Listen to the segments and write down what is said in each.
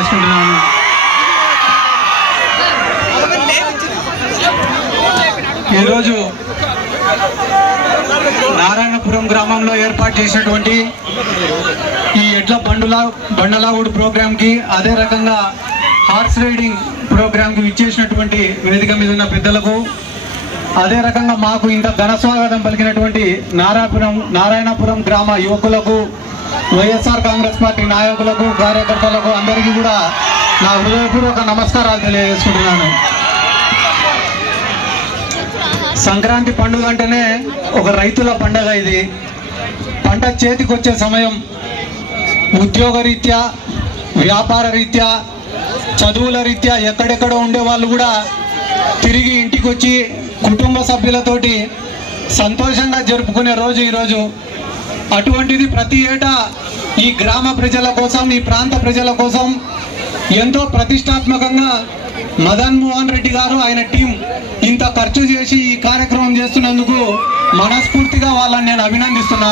తెలియజేసుకుంటున్నాను. ఈరోజు నారాయణపురం గ్రామంలో ఏర్పాటు చేసినటువంటి ఈ ఎడ్ల బండలాగుడు ప్రోగ్రాంకి, అదే రకంగా హార్స్ రైడింగ్ ప్రోగ్రాంకి విచ్చేసినటువంటి వేదిక మీద ఉన్న పెద్దలకు, అదే రకంగా మాకు ఇంత ఘన స్వాగతం పలికినటువంటి నారాయణపురం గ్రామ యువకులకు, వైఎస్ఆర్ కాంగ్రెస్ పార్టీ నాయకులకు, కార్యకర్తలకు అందరికీ కూడా నా హృదయపూర్వక నమస్కారాలు తెలియజేసుకుంటున్నాను. సంక్రాంతి పండుగ అంటేనే ఒక రైతుల పండుగ. ఇది పంట చేతికి వచ్చే సమయం. ఉద్యోగ రీత్యా, వ్యాపార రీత్యా, చదువుల రీత్యా ఎక్కడెక్కడో ఉండే వాళ్ళు కూడా తిరిగి ఇంటికి వచ్చి కుటుంబ సభ్యులతోటి సంతోషంగా జరుపుకునే రోజు ఈరోజు. అటువంటిది ప్రతి ఏటా ఈ గ్రామ ప్రజల కోసం, ఈ ప్రాంత ప్రజల కోసం ఎంతో ప్రతిష్టాత్మకంగా మదన్ మోహన్ రెడ్డి గారు, ఆయన టీం ఇంత ఖర్చు చేసి ఈ కార్యక్రమం చేస్తున్నందుకు మనస్ఫూర్తిగా వాళ్ళని నేను అభినందిస్తున్నా.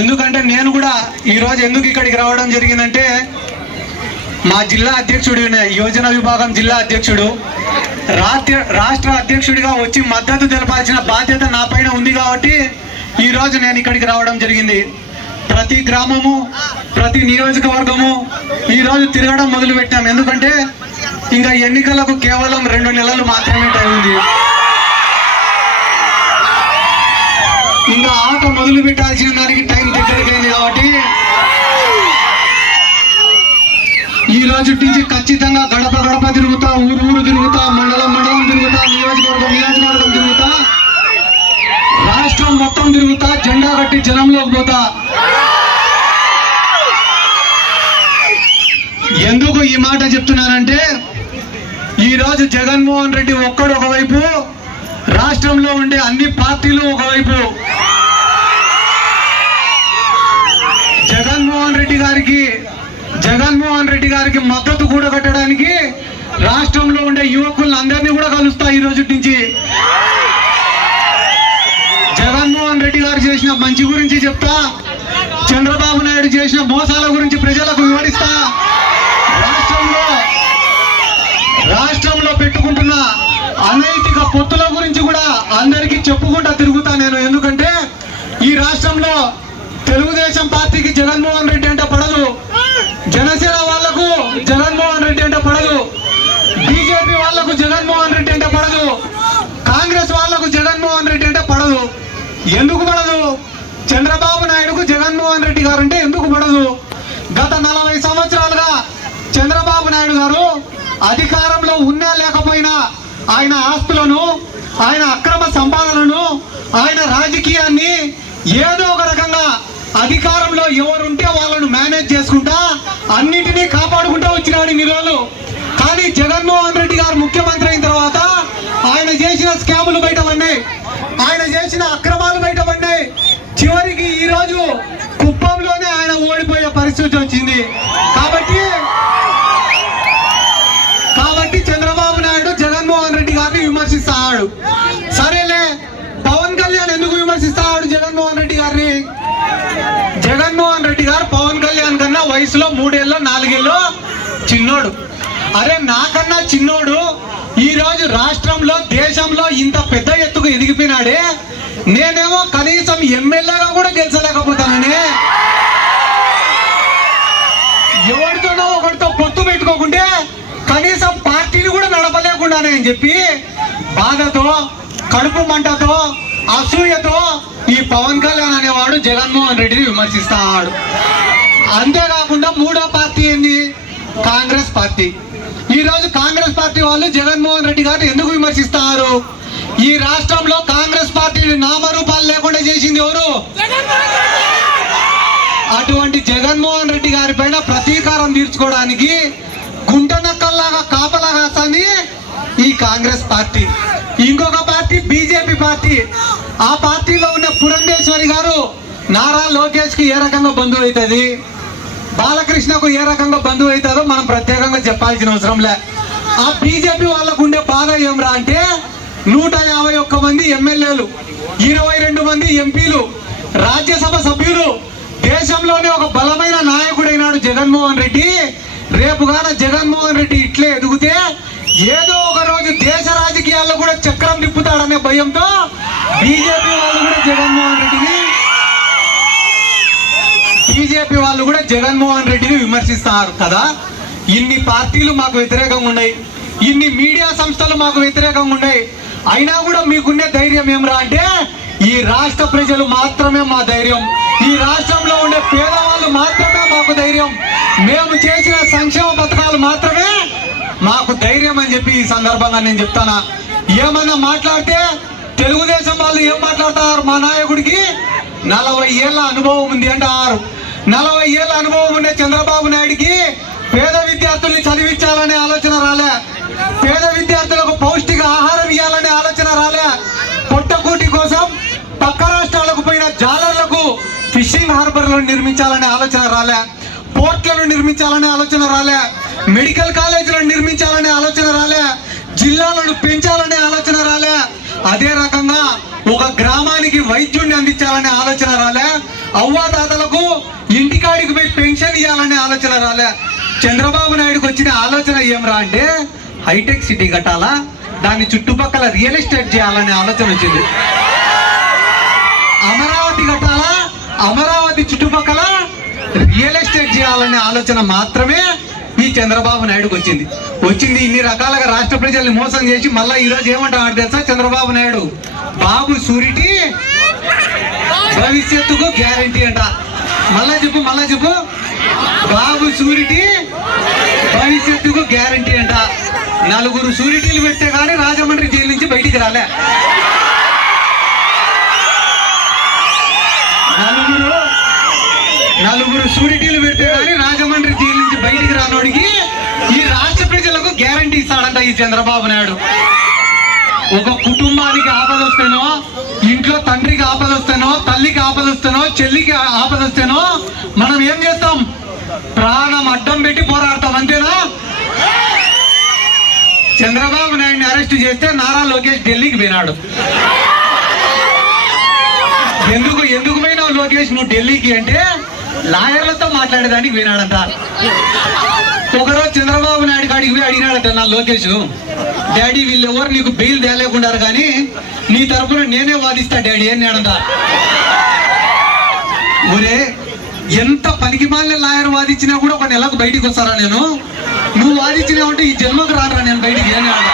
ఎందుకంటే నేను కూడా ఈరోజు ఎందుకు ఇక్కడికి రావడం జరిగిందంటే, మా జిల్లా అధ్యక్షుడు, యోజన విభాగం జిల్లా అధ్యక్షుడు, రాష్ట్ర అధ్యక్షుడిగా వచ్చి మద్దతు తెలపాల్సిన బాధ్యత నా పైన ఉంది కాబట్టి ఈరోజు నేను ఇక్కడికి రావడం జరిగింది. ప్రతి గ్రామము, ప్రతి నియోజకవర్గము ఈరోజు తిరగడం మొదలు పెట్టాం. ఎందుకంటే ఇంకా ఎన్నికలకు కేవలం 2 నెలలు మాత్రమే టైం ఉంది. ఇంకా ఆట మొదలు పెట్టాల్సిన దానికి టైం దగ్గరకైంది కాబట్టి ఈ రోజు నుంచి ఖచ్చితంగా గడప గడప తిరుగుతా, ఊరు ఊరు తిరుగుతా, మండలం తిరుగుతా, నియోజకవర్గం తిరుగుతా, రాష్ట్రం మొత్తం తిరుగుతా, జెండా కట్టి జనంలోకి పోతా. ఎందుకు ఈ మాట చెప్తున్నానంటే, ఈరోజు జగన్మోహన్ రెడ్డి ఒక్కడు ఒకవైపు, రాష్ట్రంలో ఉండే అన్ని పార్టీలు ఒకవైపు. జగన్మోహన్ రెడ్డి గారికి మద్దతు కూడగట్టడానికి రాష్ట్రంలో ఉండే యువకులను అందరినీ కూడా కలుస్తా. ఈ రోజు నుంచి జగన్మోహన్ రెడ్డి గారు చేసిన మంచి గురించి చెప్తా, చంద్రబాబు నాయుడు చేసిన మోసాల గురించి ప్రజలకు వివరిస్తా, రాష్ట్రంలో పెట్టుకుంటున్న అనైతిక పొత్తుల గురించి కూడా అందరికీ చెప్పుకుంటా తిరుగుతా నేను. ఎందుకంటే ఈ రాష్ట్రంలో తెలుగుదేశం పార్టీకి జగన్మోహన్ రెడ్డి అంటే పడదు, జనసేన వాళ్లకు జగన్మోహన్ రెడ్డి అంటే పడదు, బీజేపీ వాళ్లకు జగన్మోహన్ రెడ్డి అంటే పడదు, కాంగ్రెస్ వాళ్లకు జగన్మోహన్ రెడ్డి అంటే పడదు. ఎందుకు పడదు? చంద్రబాబు నాయుడుకు జగన్మోహన్ రెడ్డి గారు అంటే ఎందుకు పడదు? గత 40 సంవత్సరాలుగా చంద్రబాబు నాయుడు గారు అధికారంలో ఉన్నా లేకపోయినా ఆయన ఆస్తులను, ఆయన అక్రమ సంపాదనను, ఆయన రాజకీయాన్ని ఏదో ఒక రకంగా అధికారంలో ఎవరుంటే వాళ్ళను మేనేజ్ చేసుకుంటా అన్నిటినీ కాపాడుకుంటూ వచ్చినాడు ఇన్ని రోజులు. కానీ జగన్మోహన్ రెడ్డి గారు ముఖ్యమంత్రి అయిన తర్వాత ఆయన చేసిన స్కాములు బయటపడినాయి, ఆయన చేసిన అక్రమాలు బయటపడినాయి. చివరికి ఈ రోజు కుప్పంలోనే ఆయన ఓడిపోయే పరిస్థితి వచ్చింది. కాబట్టి చంద్రబాబు నాయుడు జగన్మోహన్ రెడ్డి గారిని విమర్శిస్తాడు. సరేలే, పవన్ కళ్యాణ్ ఎందుకు విమర్శిస్తాడు జగన్మోహన్ రెడ్డి గారిని? జగన్మోహన్ రెడ్డి గారు పవన్ కళ్యాణ్ కన్నా వయసులో 3 ఏళ్ళో 4 ఏళ్ళో చిన్నోడు. అరే, నాకన్నా చిన్నోడు ఈ రోజు రాష్ట్రంలో, దేశంలో ఇంత పెద్ద ఎత్తుకు ఎదిగిపోయినాడే, నేనేమో కనీసం ఎమ్మెల్యేగా కూడా గెలిచలేకపోతానని, ఎవరితోనో ఒకరితో పొత్తు పెట్టుకోకుంటే కనీసం పార్టీని కూడా నడపలేకుండానే అని చెప్పి బాధతో, కడుపు మంటతో, అసూయతో ఈ పవన్ కళ్యాణ్ అనేవాడు జగన్మోహన్ రెడ్డిని విమర్శిస్తాడు. అంతేకాకుండా 3వ పార్టీ ఏంది? కాంగ్రెస్ పార్టీ. ఈ రోజు కాంగ్రెస్ పార్టీ వాళ్ళు జగన్మోహన్ రెడ్డి గారిని ఎందుకు విమర్శిస్తారు? ఈ రాష్ట్రంలో కాంగ్రెస్ పార్టీని నామరూపాలు లేకుండా చేసింది ఎవరు? అటువంటి జగన్మోహన్ రెడ్డి గారి పైన ప్రతీకారం తీర్చుకోవడానికి గుంటనక్కల్లాగా కాపలా కాస్తాంది ఈ కాంగ్రెస్ పార్టీ. ఇంకొక పార్టీ బీజేపీ పార్టీ. ఆ పార్టీలో ఉన్న పురంధేశ్వరి గారు నారా లోకేష్ కి ఏ రకంగా బంధువు అవుతుంది, బాలకృష్ణకు ఏ రకంగా బంధువు అవుతుందో మనం ప్రత్యేకంగా చెప్పాల్సిన అవసరం లే. ఆ బీజేపీ వాళ్ళకు ఉండే బాధ ఏమరా అంటే 151 మంది ఎమ్మెల్యేలు, 22 మంది ఎంపీలు, రాజ్యసభ సభ్యులు, దేశంలోనే ఒక బలమైన నాయకుడైనాడు జగన్ జగన్మోహన్ రెడ్డి రేపు గాన జగన్మోహన్ రెడ్డి ఇట్లే ఎదిగితే ఏదో ఒక రోజు దేశ రాజకీయాల్లో కూడా చక్రం తిప్పుతాడనే భయంతో బీజేపీ వాళ్ళు కూడా జగన్మోహన్ రెడ్డిని విమర్శిస్తారు కదా. ఇన్ని పార్టీలు మాకు వ్యతిరేకంగా ఉన్నాయి, ఇన్ని మీడియా సంస్థలు మాకు వ్యతిరేకంగా ఉన్నాయి, అయినా కూడా మీకున్నే ధైర్యం ఏమరా అంటే ఈ రాష్ట్ర ప్రజలు మాత్రమే మా ధైర్యం, ఈ రాష్ట్రంలో ఉండే పేదవాళ్ళు మాత్రమే మాకు ధైర్యం, మేము చేసిన సంక్షేమ పథకాలు మాత్రమే మాకు ధైర్యం అని చెప్పి ఈ సందర్భంగా నేను చెప్తానా. ఏమన్నా మాట్లాడితే తెలుగుదేశం వాళ్ళు ఏం మాట్లాడతారు, మా నాయకుడికి 40 ఏళ్ళ అనుభవం ఉంది అంటారు. 40 ఏళ్ళ అనుభవం ఉండే చంద్రబాబు నాయుడికి పేద విద్యార్థుల్ని చదివించాలనే ఆలోచన రాలే, పేద విద్యార్థులకు పౌష్టిక ఆహారం ఇవ్వాలనే ఆలోచన రాలే, పొట్టకూటి కోసం పక్క రాష్ట్రాలకు పోయిన జాలర్లకు ఫిషింగ్ హార్బర్లను నిర్మించాలనే ఆలోచన రాలే, పోర్ట్లను నిర్మించాలనే ఆలోచన రాలే, మెడికల్ కాలేజీలను నిర్మించాలనే ఆలోచన రాలే, జిల్లాలను పెంచాలనే ఆలోచన రాలే, అదే రకంగా ఒక గ్రామానికి వైద్యుడిని అందించాలనే ఆలోచన రాలే, అవ్వాతాతలకు ఇంటికాడికి పోయి పెన్షన్ ఇవ్వాలనే ఆలోచన రాలే. చంద్రబాబు నాయుడుకి వచ్చిన ఆలోచన ఏమరా అంటే హైటెక్ సిటీ కట్టాలా, దాని చుట్టుపక్కల రియల్ ఎస్టేట్ చేయాలనే ఆలోచన వచ్చింది. అమరావతి కట్టాలా, అమరావతి చుట్టుపక్కల రియల్ ఎస్టేట్ చేయాలనే ఆలోచన మాత్రమే ఈ చంద్రబాబు నాయుడుకి వచ్చింది. ఇన్ని రకాలుగా రాష్ట్ర ప్రజల్ని మోసం చేసి మళ్ళీ ఈరోజు ఏమంటాడు తెలుసా చంద్రబాబు నాయుడు, బాబు షూరిటీ భవిష్యత్తుకు గ్యారంటీ అంట. మళ్ళా చెప్పు బాబు షూరిటీ భవిష్యత్తుకు గ్యారంటీ అంట. 4 షూరిటీలు పెడితే కానీ రాజమండ్రి జైలు నుంచి బయటికి రాలే. 4 షూరిటీలు పెడితే కానీ రాజమండ్రి జైలు నుంచి బయటికి రానోడికి ఈ రాష్ట్ర ప్రజలకు గ్యారంటీ ఇస్తాడంట ఈ చంద్రబాబు నాయుడు. ఒక కుటుంబానికి ఆపదొస్తేనో, ఇంట్లో తండ్రికి ఆపదొస్తేనో, తల్లికి ఆపదొస్తేనో, చెల్లికి ఆపదొస్తేనో మనం ఏం చేస్తాం, ప్రాణం అడ్డం పెట్టి పోరాడతాం, అంతేనా? చంద్రబాబు నాయుడిని అరెస్ట్ చేస్తే నారా లోకేష్ ఢిల్లీకి పోయినాడు. ఎందుకు పోయినావు లోకేష్ నువ్వు ఢిల్లీకి అంటే లాయర్లతో మాట్లాడేదానికి పోయినాడంట. ఒకరోజు చంద్రబాబు నాయుడు కాడికి పోయి అడిగినాడట నా లోకేష్, డాడీ వీళ్ళు ఎవరు నీకు బెయిల్ తేలేకున్నారు కానీ నీ తరఫున నేనే వాదిస్తా డాడీ అన్నాడంట. ఒరే ఎంత పనికి మాలిన లాయర్ వాదించినా కూడా ఒక నెలకు బయటికి వస్తారా నేను, నువ్వు వాదించినావంటే ఈ జన్మకు రారా నేను బయటికి అన్నాడ.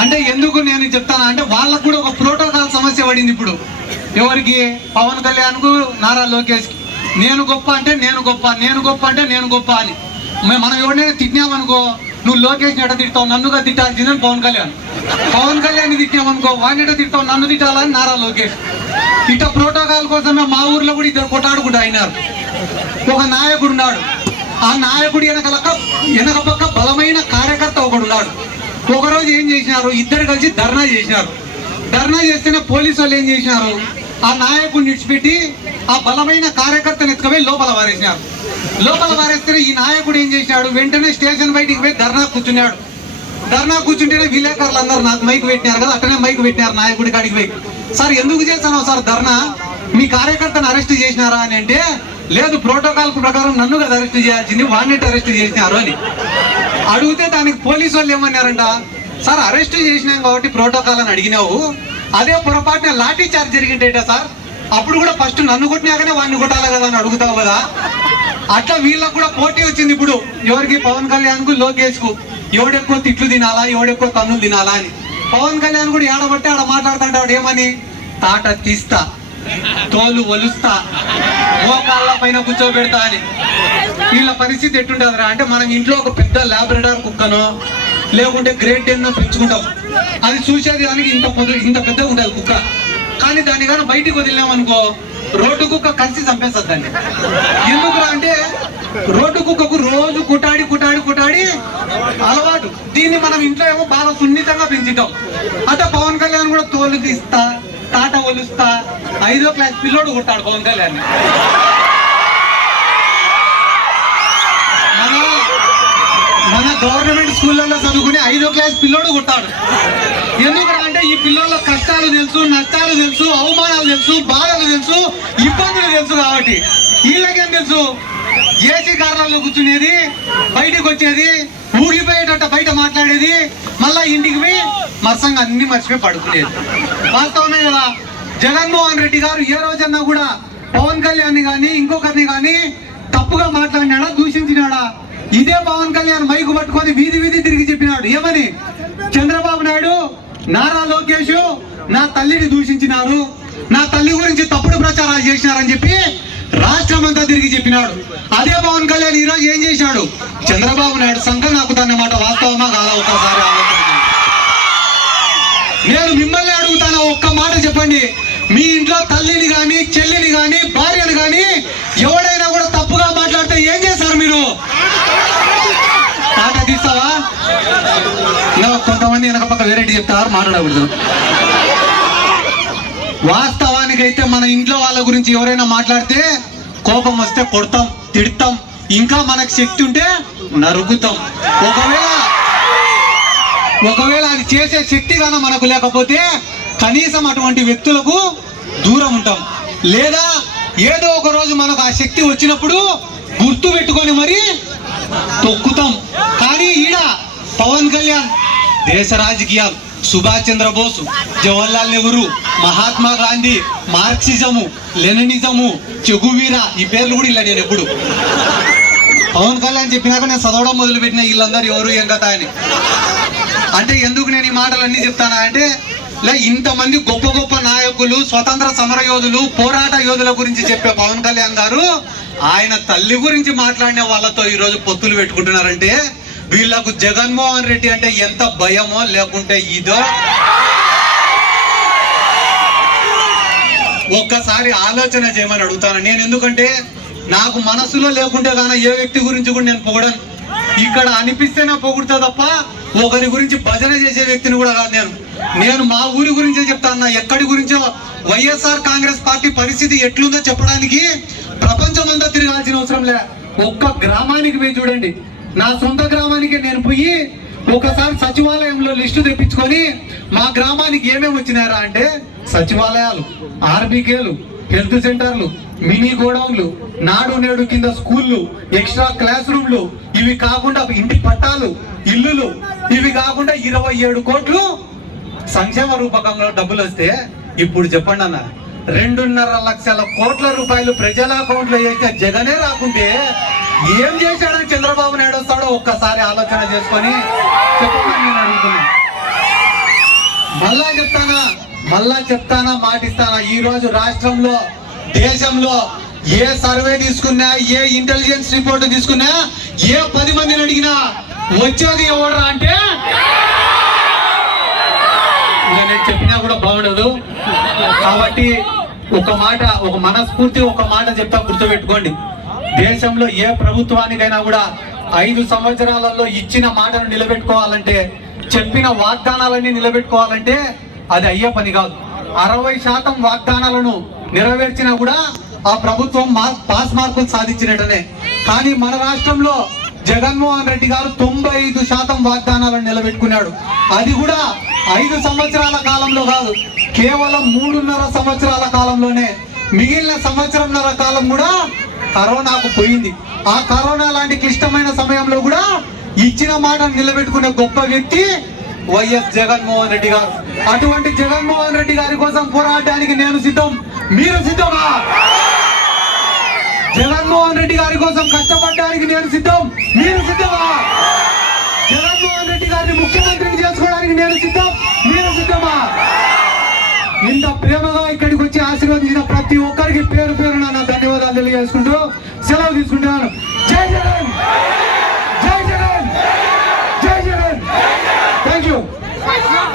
అంటే ఎందుకు నేను చెప్తాను అంటే వాళ్ళకు కూడా ఒక ప్రోటోకాల్ సమస్య పడింది ఇప్పుడు. ఎవరికి? పవన్ కళ్యాణ్కు, నారా లోకేష్కి. నేను గొప్ప అంటే నేను గొప్ప, నేను గొప్ప అంటే నేను గొప్ప అని. మనం ఎవరినైనా తిట్టినామనుకో, నువ్వు లోకేష్ని ఎట తిడతావు, నన్నుగా తిట్టాల్సిందని పవన్ కళ్యాణ్ని తిట్టినామనుకో, వాడిని ఎట తిడతావు, నన్ను తిట్టాలని నారా లోకేష్. ఇట ప్రోటోకాల్ కోసమే మా ఊర్లో కూడా 2 కొట్టాడుకుంటూ అయినారు. ఒక నాయకుడు ఉన్నాడు, ఆ నాయకుడు వెనక పక్క బలమైన కార్యకర్త ఒకడు ఉన్నాడు. ఒకరోజు ఏం చేసినారు, ఇద్దరు కలిసి ధర్నా చేసినారు. ధర్నా చేస్తేనే పోలీసు వాళ్ళు ఏం చేసినారు, ఆ నాయకుడిని విడిచిపెట్టి ఆ బలమైన కార్యకర్తను ఎత్తుకుపోయి లోపల వారేసినారు. లోపల వారేస్తే ఈ నాయకుడు ఏం చేసినాడు, వెంటనే స్టేషన్ బయటికి పోయి ధర్నా కూర్చున్నాడు. ధర్నా కూర్చుంటేనే విలేకరులు అందరూ నాకు మైక్ పెట్టినారు కదా, అట్టనే మైక్ పెట్టినారు నాయకుడి కాడికి పోయి, సార్ ఎందుకు చేస్తాను సార్ ధర్నా, మీ కార్యకర్తను అరెస్ట్ చేసినారా అని అంటే, లేదు ప్రోటోకాల్ ప్రకారం నన్ను కదా అరెస్ట్ చేయాల్సింది, వాడిని అరెస్ట్ చేసినారు అని అడిగితే దానికి పోలీసు వాళ్ళు ఏమన్నారంట, సార్ అరెస్ట్ చేసినాం కాబట్టి ప్రోటోకాల్ అని అడిగినావు, అదే పొరపాటున లాఠీ చార్జ్ జరిగిందేట సార్, అప్పుడు కూడా ఫస్ట్ నన్ను కొట్టినాకనే వాడిని కొట్టాలి కదా అని అడుగుతావు కదా. అట్లా వీళ్ళకు కూడా పోటీ వచ్చింది ఇప్పుడు, ఎవరికి? పవన్ కళ్యాణ్కు, లోకేష్కు. ఎవడెక్కువ తిట్లు తినాలా, ఎవడెక్కువ తన్నులు తినాలా అని. పవన్ కళ్యాణ్ కూడా ఏడబట్టి ఆడ మాట్లాడుతుంటాడు ఏమని, తాట తీస్తా, తోలు ఒలుస్తా, మోకాళ్ళ పైన కూర్చోబెడతా అని. వీళ్ళ పరిస్థితి ఎట్టుంటుందిరా అంటే, మనం ఇంట్లో ఒక పెద్ద లాబ్రడార్ కుక్కనో లేకుంటే గ్రేట్ డేన్నో పెంచుకుంటాం, అది చూసేది దానికి ఇంత పెద్దగా ఉంటుంది కుక్క, కానీ దాన్ని కానీ బయటికి వదిలినామనుకో రోడ్డు కుక్క కలిసి చంపేస్తుంది దాన్ని. ఎందుకురా అంటే రోడ్డు కుక్కకు రోజు కుటాడి అలవాటు, దీన్ని మనం ఇంట్లో ఏమో బాగా సున్నితంగా పెంచుతాం. అట్లా పవన్ కళ్యాణ్ కూడా తోలు తీస్తా, తాట ఒలుస్తా, 5వ క్లాస్ పిల్లోడు కొట్టాడు పవన్ కళ్యాణ్. మన గవర్నమెంట్ స్కూళ్ళల్లో చదువుకుని 5వ క్లాస్ పిల్లోడు కొట్టాడు. ఎందుకంటే ఈ పిల్లల కష్టాలు తెలుసు, నష్టాలు తెలుసు, అవమానాలు తెలుసు, బాధలు తెలుసు. పార్టీ. వీళ్ళకేం తెలుసు? ఏసీ కారణాల్లో కూర్చునేది, బయటకు వచ్చేది, ఊగిపోయేటట్ట బయట మాట్లాడేది, మళ్ళా ఇంటికి పోయి మత్సంగా అన్ని మర్చిపోయి పడుకునేది. వాస్తవమే కదా? జగన్మోహన్ రెడ్డి గారు ఏ రోజన్నా కూడా పవన్ కళ్యాణ్ కానీ ఇంకొకరిని కానీ తప్పుగా మాట్లాడినాడా, దూషించినాడా? ఇదే పవన్ కళ్యాణ్ మైకు పట్టుకొని వీధి వీధి తిరిగి చెప్పినాడు. ఏమని? చంద్రబాబు నాయుడు, నారా లోకేష్ నా తల్లిని దూషించినారు, నా తల్లి గురించి తప్పుడు ప్రచారాలు చేసినారని చెప్పి రాష్ట్రం అంతా తిరిగి చెప్పినాడు. అదే పవన్ కళ్యాణ్ ఈ రోజు ఏం చేశాడు? చంద్రబాబు నాయుడు సంఘం నాకుతాన్నమాట. వాస్తవమా కాదా? ఒక్కసారి ఆలోచించండి. నేను మిమ్మల్ని అడుగుతాను, ఒక్క మాట చెప్పండి. మీ ఇంట్లో తల్లిని కానీ, చెల్లిని కానీ, భార్యను కానీ ఎవడైనా కూడా తప్పుగా మాట్లాడితే ఏం చేస్తారు మీరు? మాట తీస్తావా? కొంతమంది వెనక పక్క వెరైటీ చెప్తారు, మాట్లాడకూడదు. వాస్తవానికైతే మన ఇంట్లో వాళ్ళ గురించి ఎవరైనా మాట్లాడితే కోపం వస్తే కొడతాం, తిడతాం, ఇంకా మనకు శక్తి ఉంటే నరుకుతాం. ఒకవేళ అది చేసే శక్తి గాన మనకు లేకపోతే కనీసం అటువంటి వ్యక్తులకు దూరం ఉంటాం. లేదా ఏదో ఒక రోజు మనకు ఆ శక్తి వచ్చినప్పుడు గుర్తు పెట్టుకొని మరి తొక్కుతాం. కానీ ఈడ పవన్ కళ్యాణ్ దేశ రాజకీయాలు, సుభాష్ చంద్రబోస్, జవహర్లాల్ నెహ్రూ, మహాత్మా గాంధీ, మార్క్సిజము, లెనినిజము, చెగువీరా, ఈ పేర్లు కూడా ఇలా నేను ఎప్పుడు పవన్ కళ్యాణ్ చెప్పినాక నేను చదవడం మొదలుపెట్టిన వీళ్ళందరూ ఎవరు ఏం కథ అని. అంటే ఎందుకు నేను ఈ మాటలన్నీ చెప్తానా అంటే, ఇంతమంది గొప్ప గొప్ప నాయకులు, స్వతంత్ర సమర యోధులు, పోరాట యోధుల గురించి చెప్పే పవన్ కళ్యాణ్ గారు ఆయన తల్లి గురించి మాట్లాడిన వాళ్ళతో ఈరోజు పొత్తులు పెట్టుకుంటున్నారంటే వీళ్ళకు జగన్మోహన్ రెడ్డి అంటే ఎంత భయమో లేకుంటే ఇదో ఒక్కసారి ఆలోచన చేయమని అడుగుతాను నేను. ఎందుకంటే నాకు మనసులో లేకుంటే కానీ ఏ వ్యక్తి గురించి కూడా నేను పొగడను. ఇక్కడ అనిపిస్తేనే పొగుడుతా తప్ప ఒకరి గురించి భజన చేసే వ్యక్తిని కూడా కాదు. నేను మా ఊరి గురించే చెప్తాను. ఎక్కడి గురించో వైఎస్ఆర్ కాంగ్రెస్ పార్టీ పరిస్థితి ఎట్లుందో చెప్పడానికి ప్రపంచం అంతా తిరగాల్సిన అవసరం లే. ఒక్క గ్రామానికి పోయి చూడండి. నా సొంత గ్రామానికి నేను పోయి ఒకసారి సచివాలయంలో లిస్టు తెప్పించుకొని మా గ్రామానికి ఏమేమి వచ్చినారా అంటే సచివాలయాలు, ఆర్బీకేలు, హెల్త్ సెంటర్లు, మినీ గోడౌన్లు, నాడు నేడు కింద స్కూళ్ళు, ఎక్స్ట్రా క్లాస్ రూమ్లు, ఇవి కాకుండా ఇంటి పట్టాలు, ఇల్లులు, ఇవి కాకుండా 27 కోట్లు సంక్షేమ రూపకంలో డబ్బులు వస్తే ఇప్పుడు చెప్పండి అన్న 2.5 లక్షల కోట్ల రూపాయలు ప్రజల అకౌంట్ లో వేస్తే జగనే రాకుంటే ఏం చేశాడని చంద్రబాబు నాయుడు వస్తాడో ఒక్కసారి ఆలోచన చేసుకొని చెప్పమని నేను అడుగుతున్నా. మళ్ళా చెప్తానా మాటిస్తానా, ఈ రోజు రాష్ట్రంలో, దేశంలో ఏ సర్వే తీసుకున్నా, ఏ ఇంటెలిజెన్స్ రిపోర్ట్ తీసుకున్నా, ఏ 10 మందిని అడిగినా వచ్చేది ఎవడరా అంటే నేను చెప్పినా కూడా బాగుండదు. కాబట్టి ఒక మనస్ఫూర్తి ఒక మాట చెప్తా, గుర్తుపెట్టుకోండి. దేశంలో ఏ ప్రభుత్వానికైనా కూడా 5 సంవత్సరాలలో ఇచ్చిన మాటను నిలబెట్టుకోవాలంటే, చెప్పిన వాగ్దానాలన్నీ నిలబెట్టుకోవాలంటే అది అయ్యే పని కాదు. 60% వాగ్దానాలను నెరవేర్చినా కూడా ఆ ప్రభుత్వం పాస్ మార్కులు సాధించినట్టనే. కానీ మన రాష్ట్రంలో జగన్మోహన్ రెడ్డి గారు 95% వాగ్దానాలను నిలబెట్టుకున్నాడు. అది కూడా 5 సంవత్సరాల కాలంలో కాదు, కేవలం 3.5 సంవత్సరాల కాలంలోనే. మిగిలిన 1.5 సంవత్సరం కాలం కూడా కరోనాకు పోయింది. ఆ కరోనా లాంటి క్లిష్టమైన సమయంలో కూడా ఇచ్చిన మాటను నిలబెట్టుకునే గొప్ప వ్యక్తి వైఎస్ జగన్మోహన్ రెడ్డి గారు. అటువంటి జగన్మోహన్ రెడ్డి గారి కోసం పోరాడడానికి నేను సిద్ధం, మీరు సిద్ధమా? జగన్మోహన్ రెడ్డి గారి కోసం కష్టపడడానికి నేను సిద్ధం, మీరు సిద్ధమా? జగన్మోహన్ రెడ్డి గారిని ముఖ్యమంత్రిని చేసుకోవడానికి నేను సిద్ధం, మీరు సిద్ధమా? ఇంత ప్రేమగా ఇక్కడికి వచ్చి ఆశీర్వదించిన ప్రతి ఒక్కరికి పేరు పేరున నా ధన్యవాదాలు తెలియజేసుకుంటూ సెలవు తీసుకుంటున్నాను. జై జగన్.